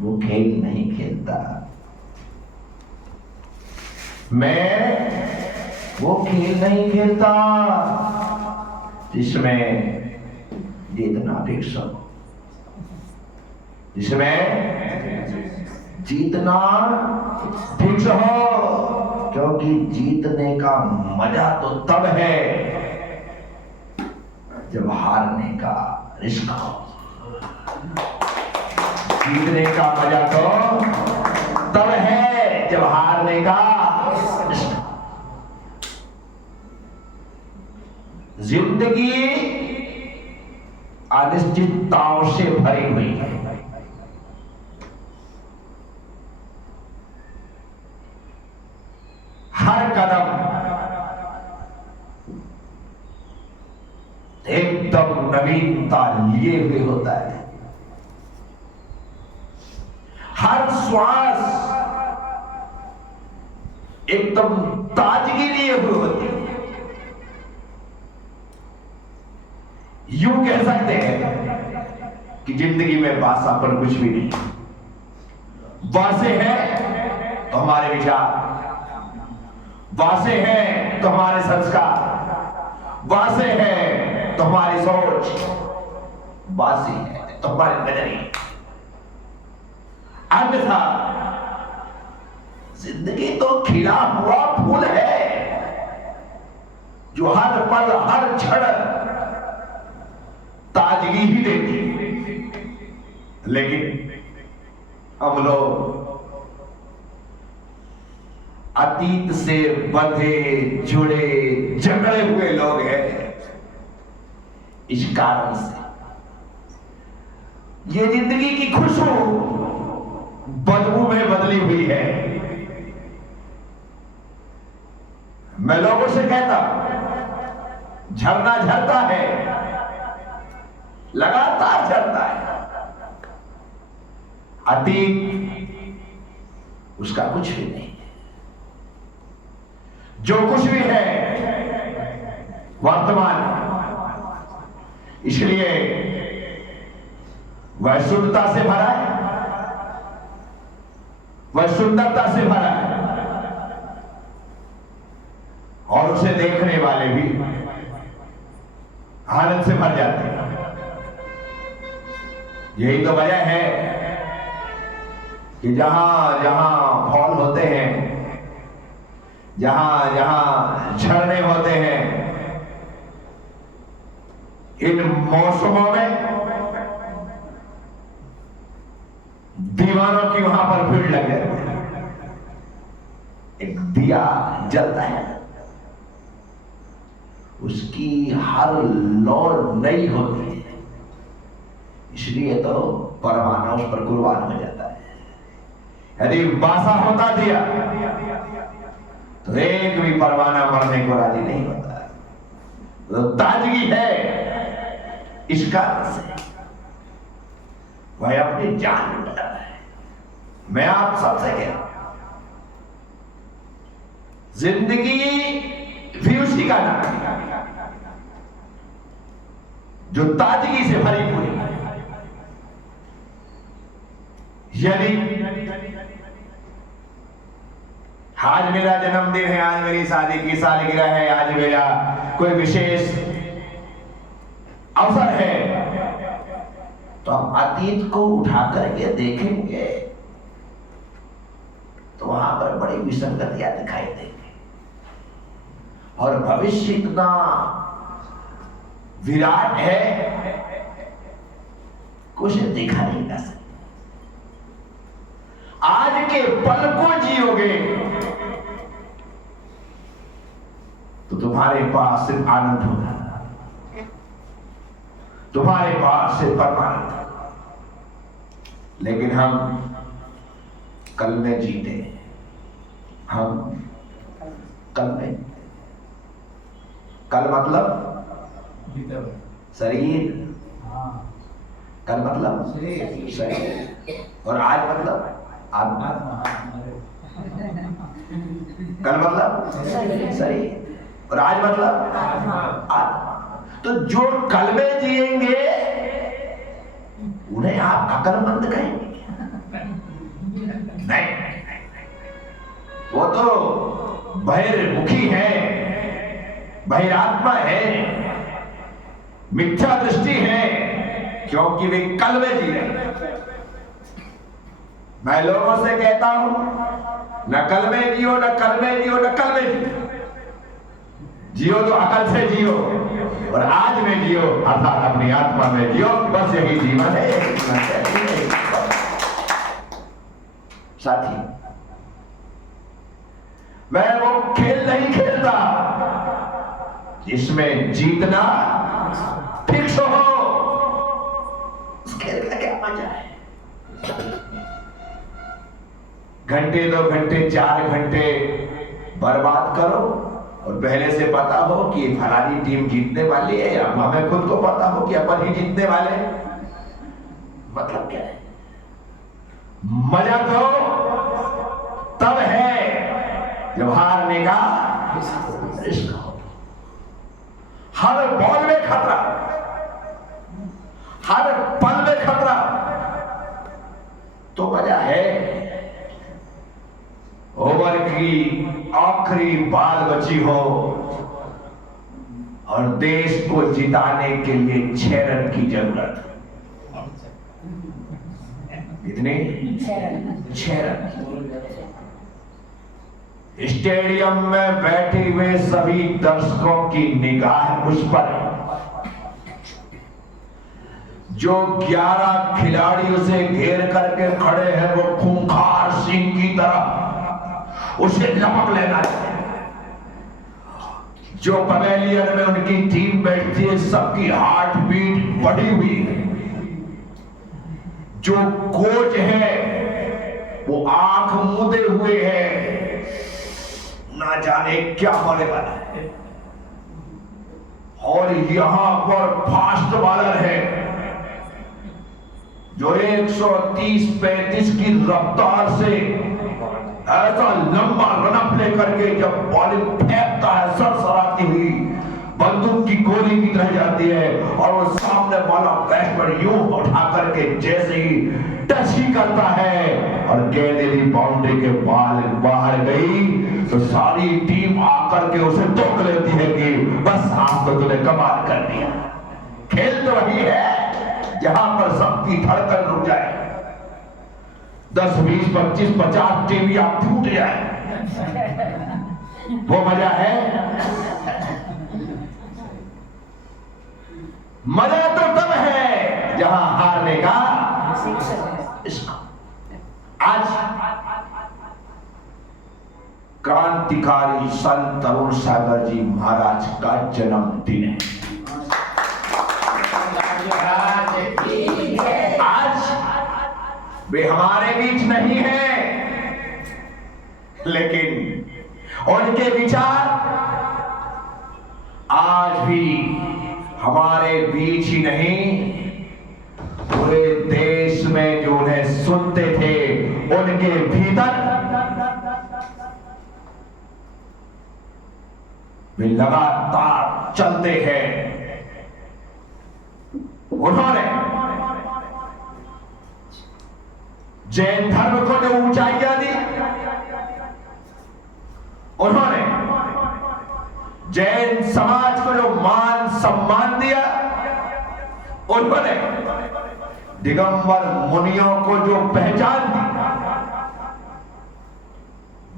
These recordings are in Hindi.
वो खेल नहीं खेलता। मैं वो खेल नहीं खेलता जिसमें जीतना फिक्स हो, जिसमें जीतना फिक्स हो, क्योंकि जीतने का मजा तो तब है जब हारने का रिस्क हो। जीतने का मजा तो तब है जब हारने का रिस्क हो। जिंदगी अनिश्चितताओं से भरी हुई है। हर कदम एकदम नवीनता लिए हुए होता है। हर श्वास एकदम ताजगी लिए हुए होती है। यूं कह सकते हैं कि जिंदगी में बासापन कुछ भी नहीं। वासे हैं तो हमारे विचार, वासे हैं तो हमारे संस्कार, वासे हैं तो हमारी सोच, वासी है तो हमारे नजरिए। अन्यथा जिंदगी तो खिला हुआ फूल है जो हर पल हर क्षण ताजगी ही देती। लेकिन हम लोग अतीत से बंधे जुड़े जकड़े हुए लोग हैं। इस कारण से ये जिंदगी की खुशबू बदबू में बदली हुई है। मैं लोगों से कहता हूं, झरना झरता है, लगातार झरता है। अतीत उसका कुछ भी नहीं है। जो कुछ भी है वर्तमान, इसलिए वह शुद्धता से भरा है, वह सुंदरता से भरा है, और उसे देखने वाले भी आनंद से भर जाते हैं। यही तो वजह है कि जहां जहां फॉल होते हैं, जहां जहां झरने होते हैं, इन मौसमों में दीवानों की वहां पर भीड़ लग जाती है। एक दिया जलता है, उसकी हर लौ नई होती है, इसलिए तो परवाना उस पर कुर्बान हो जाता है। यदि बासा होता दिया तो एक भी परवाना मरने को राजी नहीं होता। तो ताजगी है, इस कारण से वह अपनी जान लुटा रहा है। मैं आप सबसे कह रहा हूं, जिंदगी भी उसी का नाम है जो ताजगी से भरी पूरी है। यदि आज मेरा जन्मदिन है, आज मेरी शादी की सालगिरह है, आज मेरा कोई विशेष अवसर है, तो हम अतीत को उठा करके देखेंगे तो वहां पर बड़ी विसंगतियां दिखाई देंगी, और भविष्य इतना विराट है कुछ दिखा नहीं जा सकता। आज के पल को जियोगे तो तुम्हारे पास सिर्फ आनंद होगा, तुम्हारे पास सिर्फ परमानंद। लेकिन हम कल में जीते, हम कल में, कल मतलब शरीर, कल मतलब शरीर, और आज मतलब आत्मा। कल मतलब शरीर और आज मतलब आत्मा। तो जो कल में जिएंगे उन्हें आप अकलमंद कहेंगे। नहीं, वो तो बहिर्मुखी है, बहिरात्मा है, मिथ्या दृष्टि है, क्योंकि वे कल में जी रहे। मैं लोगों से कहता हूं, न कल में जियो, न कल में जियो, न कल में जियो। जियो तो अकल से जियो और आज में जियो, अर्थात अपनी आत्मा में जियो। बस यही जीवन है। साथी, मैं वो खेल नहीं खेलता जिसमें जीतना फिक्स हो। उस खेल का क्या मजा है? घंटे 2 घंटे 4 घंटे बर्बाद करो और पहले से पता हो कि फलानी टीम जीतने वाली है, अब हमें खुद को पता हो कि अपन ही जीतने वाले। मतलब क्या है? मजा तो तब है जब हारने का रिस्क हो। हर बॉल में खतरा, हर पल में खतरा, तो मजा है। ओवर की आखिरी बाल बची हो और देश को जिताने के लिए 6 रन की जरूरत। कितने? 6 रन। स्टेडियम में बैठे हुए सभी दर्शकों की निगाह उस पर है। जो 11 खिलाड़ी उसे घेर करके खड़े हैं, वो खूंखार सिंह की तरह उसे लपक लेना है। जो पवेलियन में उनकी टीम बैठती है, सबकी हार्ट बीट बढ़ी हुई है। जो कोच है वो आंख मूंदे हुए है, ना जाने क्या होने वाला है। और यहां पर फास्ट बॉलर है जो 130-135 की रफ्तार से ऐसा लंबा रनअप लेकर के जब बॉलिंग फेंकता है, सरसराती हुई बंदूक की गोली की तरह जाती है, और वो सामने वाला बैट्समैन यूं उठा करके जैसे ही टच ही करता है और गेंद यदि बाउंड्री के बाहर गई तो सारी टीम आकर के उसे टोक लेती है कि बस आज तो तूने कमाल कर दिया। खेल तो वही है जहां पर सबकी धड़कन रुक जाए, 10, 20, 25, 50 टीवियां फूट जाए, वो मजा है। मजा तो तब है जहां हारने का आज क्रांतिकारी संत तरुण सागर जी महाराज का जन्मदिन है। आज वे हमारे बीच नहीं हैं, लेकिन उनके विचार आज भी हमारे बीच ही नहीं, पूरे देश में जो उन्हें सुनते थे उनके भीतर वे लगातार चलते हैं। उन्होंने जैन धर्म को जो ऊंचाइयां दी, उन्होंने जैन समाज को जो मान सम्मान दिया, उन्होंने दिगंबर मुनियों को जो पहचान दी,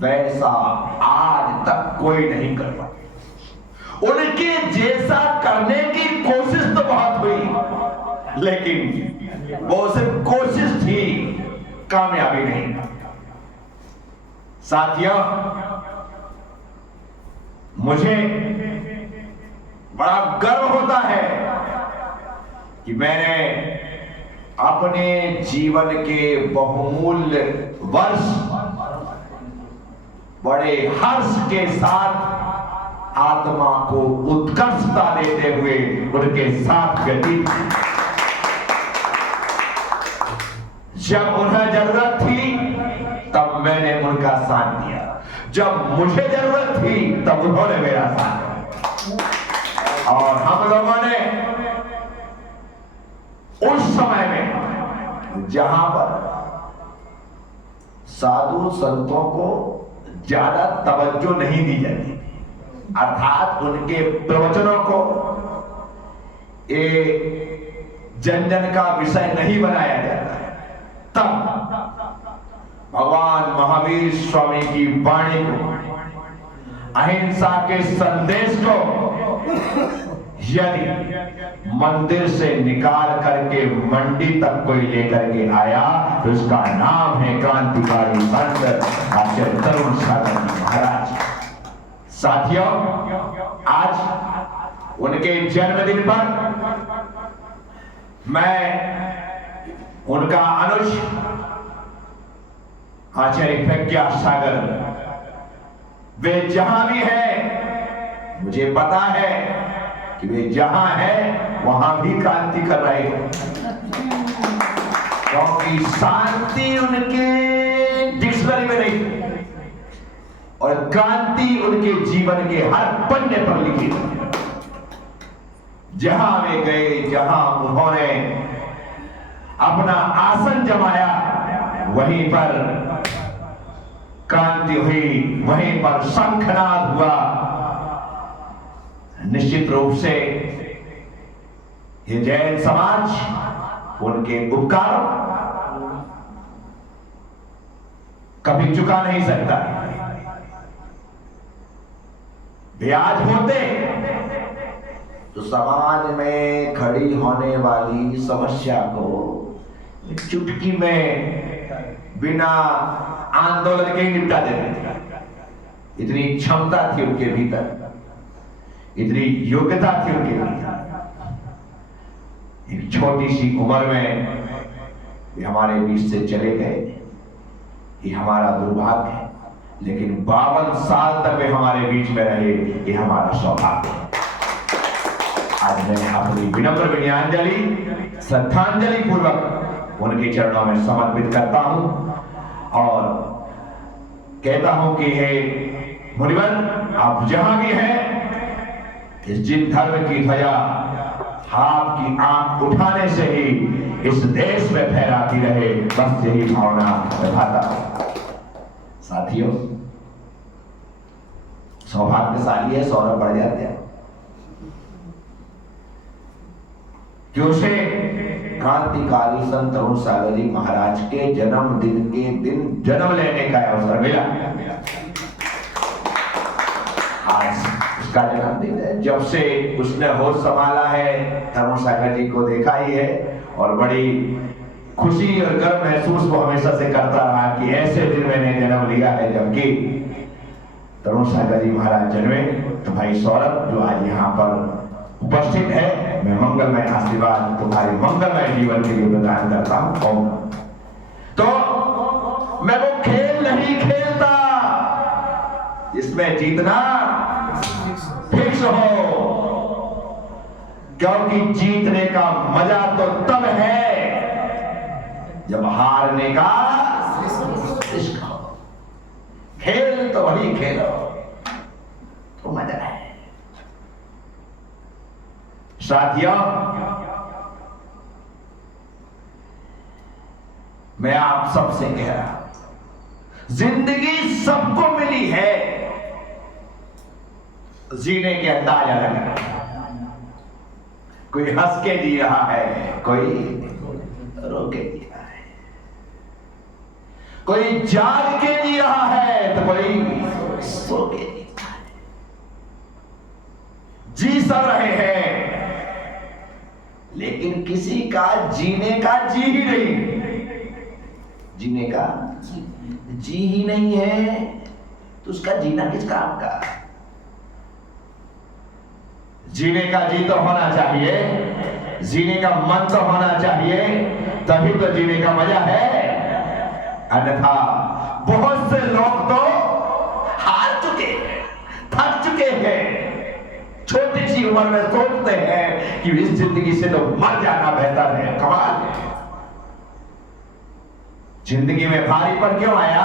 वैसा आज तक कोई नहीं कर पाया। उनके जैसा करने की कोशिश तो बहुत हुई, लेकिन वो सिर्फ कोशिश थी, कामयाबी नहीं। साथियों, मुझे बड़ा गर्व होता है कि मैंने अपने जीवन के बहुमूल्य वर्ष बड़े हर्ष के साथ आत्मा को उत्कर्षता देते हुए उनके साथ व्यतीत। जब उन्हें जरूरत थी तब मैंने उनका साथ दिया, जब मुझे जरूरत थी तब उन्होंने मेरा साथ दिया। और हम लोगों ने उस समय में जहां पर साधु संतों को ज्यादा तवज्जो नहीं दी जाती, अर्थात उनके प्रवचनों को जन जन का विषय नहीं बनाया जाता। तब भगवान महावीर स्वामी की वाणी को, अहिंसा के संदेश को यदि मंदिर से निकाल करके मंडी तक कोई लेकर के आया तो उसका नाम है क्रांतिकारी संत आचार्य तरुण सागर जी महाराज। साथियों, आज उनके जन्मदिन पर मैं उनका अनुज आचार्य प्रज्ञा सागर, वे जहां भी है, मुझे पता है कि वे जहां है वहां भी क्रांति कर रहे हैं, क्योंकि शांति उनके डिक्शनरी में नहीं और क्रांति उनके जीवन के हर पन्ने पर लिखी है। जहां वे गए, जहां उन्होंने अपना आसन जमाया, वहीं पर क्रांति हुई, वहीं पर शंखनाद हुआ। निश्चित रूप से ये जैन समाज उनके उपकार कभी चुका नहीं सकता। वे आज होते तो समाज में खड़ी होने वाली समस्या को चुटकी में बिना आंदोलन के ही निपटा देते। इतनी क्षमता थी उनके भीतर, इतनी योग्यता थी उनके भीतर। एक छोटी सी उम्र में वे हमारे बीच से चले गए, ये हमारा दुर्भाग्य है, लेकिन 52 साल तक वे हमारे बीच में रहे, ये हमारा सौभाग्य है। आज मैं अपनी विनम्र विनयाञ्जलि श्रद्धांजलि पूर्वक उनके चरणों में समर्पित करता हूं और कहता हूं कि हे मुनिवर, आप जहां भी हैं, इस जिन धर्म की ध्वजा आपकी आंख उठाने से ही इस देश में फहराती रहे, बस यही भावना निभाता हूं। साथियों, सौभाग्यशाली है सौरभ बढ़ जाते हैं कि उसे क्रांतिकारी संत तरुण सागर जी महाराज के जन्मदिन के दिन जन्म लेने का अवसर मिला। आज उसका जन्मदिन है। जब से उसने होश संभाला है, तरुण सागर जी को देखा ही है और बड़ी खुशी और गर्व महसूस वो हमेशा से करता रहा कि ऐसे दिन मैंने जन्म लिया है जबकि तरुण सागर जी महाराज जन्मे। तो भाई सौरभ जो आज यहाँ पर उपस्थित है, मैं मंगलमय आशीर्वाद तुम्हारे मंगलमय जीवन के लिए प्रदान करता हूं। तो मैं वो खेल नहीं खेलता इसमें जीतना फिक्स हो, क्योंकि जीतने का मजा तो तब है जब हारने का रिस्क हो। खेल तो वही खेलो तो मजा है। साथियों, मैं आप सबसे कह रहा हूं, जिंदगी सबको मिली है, जीने के अंदाज अलग है। कोई हंस के जी रहा है, कोई रो के जी रहा है, कोई जाग के जी रहा है तो कोई सो के जी रहा है। जी सब रहे हैं, लेकिन किसी का जीने का जी ही नहीं, जीने का जी ही नहीं है तो उसका जीना किस काम का। जीने का जी तो होना चाहिए, जीने का मन तो होना चाहिए, तभी तो जीने का मजा है। अन्यथा बहुत से लोग तो हार चुके हैं, थक चुके हैं, छोटी सी उम्र में सोचते हैं कि इस जिंदगी से तो मर जाना बेहतर है। कमाल है। जिंदगी में भारी पर क्यों आया?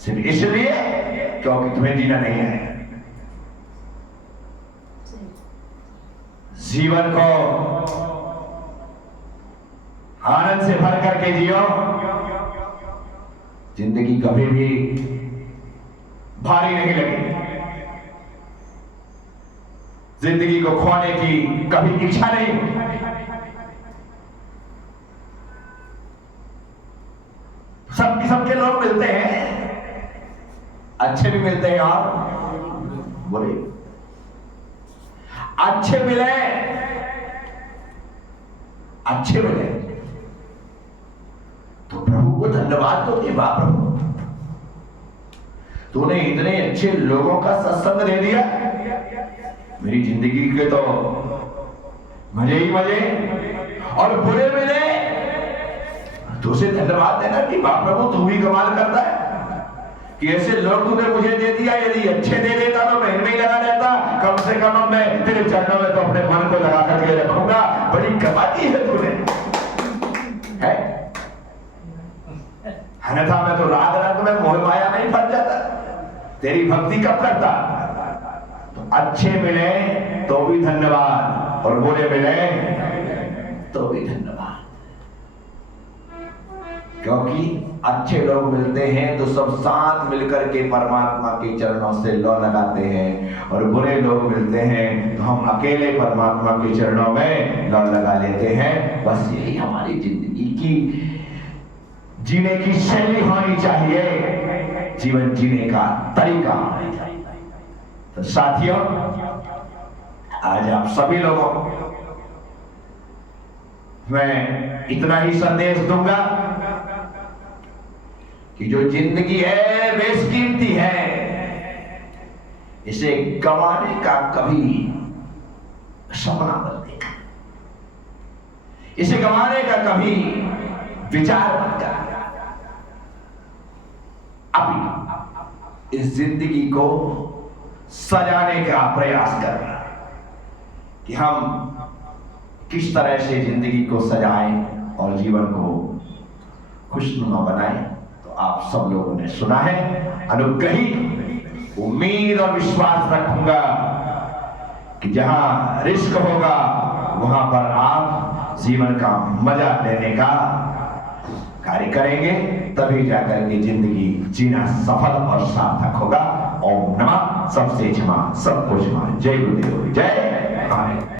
सिर्फ इसलिए क्योंकि तुम्हें जीना नहीं है। जीवन को आनंद से भर करके जियो, जिंदगी कभी भी भारी नहीं लगी। जिंदगी को खोने की कभी इच्छा नहीं। सबके लोग मिलते हैं, अच्छे भी मिलते हैं और बुरे। अच्छे मिले तो प्रभु को धन्यवाद तो दे। वाह प्रभु, तूने इतने अच्छे लोगों का सत्संग दे दिया, मेरी जिंदगी के तो मजे ही मजे। और बुरे मिले तो उसे धन्यवाद देना कि वाह प्रभु तू भी कमाल करता है कि ऐसे लोग तूने मुझे दे दिया। यदि अच्छे दे देता तो मैं इनमें ही लगा रहता। कम से कम अब मैं तेरे चरणों में तो अपने मन को लगा करके रखूंगा। बड़ी कमाई है तूने, है? अन्यथा मैं तो रात रात में मोह माया में ही फंस जाता। तेरी भक्ति कब करता? तो अच्छे मिले तो भी धन्यवाद और बुरे मिले तो भी धन्यवाद। क्योंकि अच्छे लोग मिलते हैं तो सब साथ मिलकर के परमात्मा के चरणों से लौ लगाते हैं, और बुरे लोग मिलते हैं तो हम अकेले परमात्मा के चरणों में लौ लगा लेते हैं। बस यही हमारी जिंदगी की जीने की शैली होनी चाहिए, जीवन जीने का तरीका होना चाहिए। तो साथियों, आज आप सभी लोगों मैं इतना ही संदेश दूंगा कि जो जिंदगी है बेशकीमती है, इसे गंवाने का कभी सपना मत देखना, इसे गंवाने का कभी विचार मत करना। अभी इस जिंदगी को सजाने का प्रयास करना कि हम किस तरह से जिंदगी को सजाएं और जीवन को खुशनुमा बनाएं। तो आप सब लोगों ने सुना है। अनुग्रहित उम्मीद और विश्वास रखूंगा कि जहां रिस्क होगा वहां पर आप जीवन का मजा लेने का कार्य करेंगे, तभी जाकर के जिंदगी जीना सफल और सार्थक होगा। ओम नमः सबसे क्षमा सबको क्षमा। जय गुरुदेव, जय।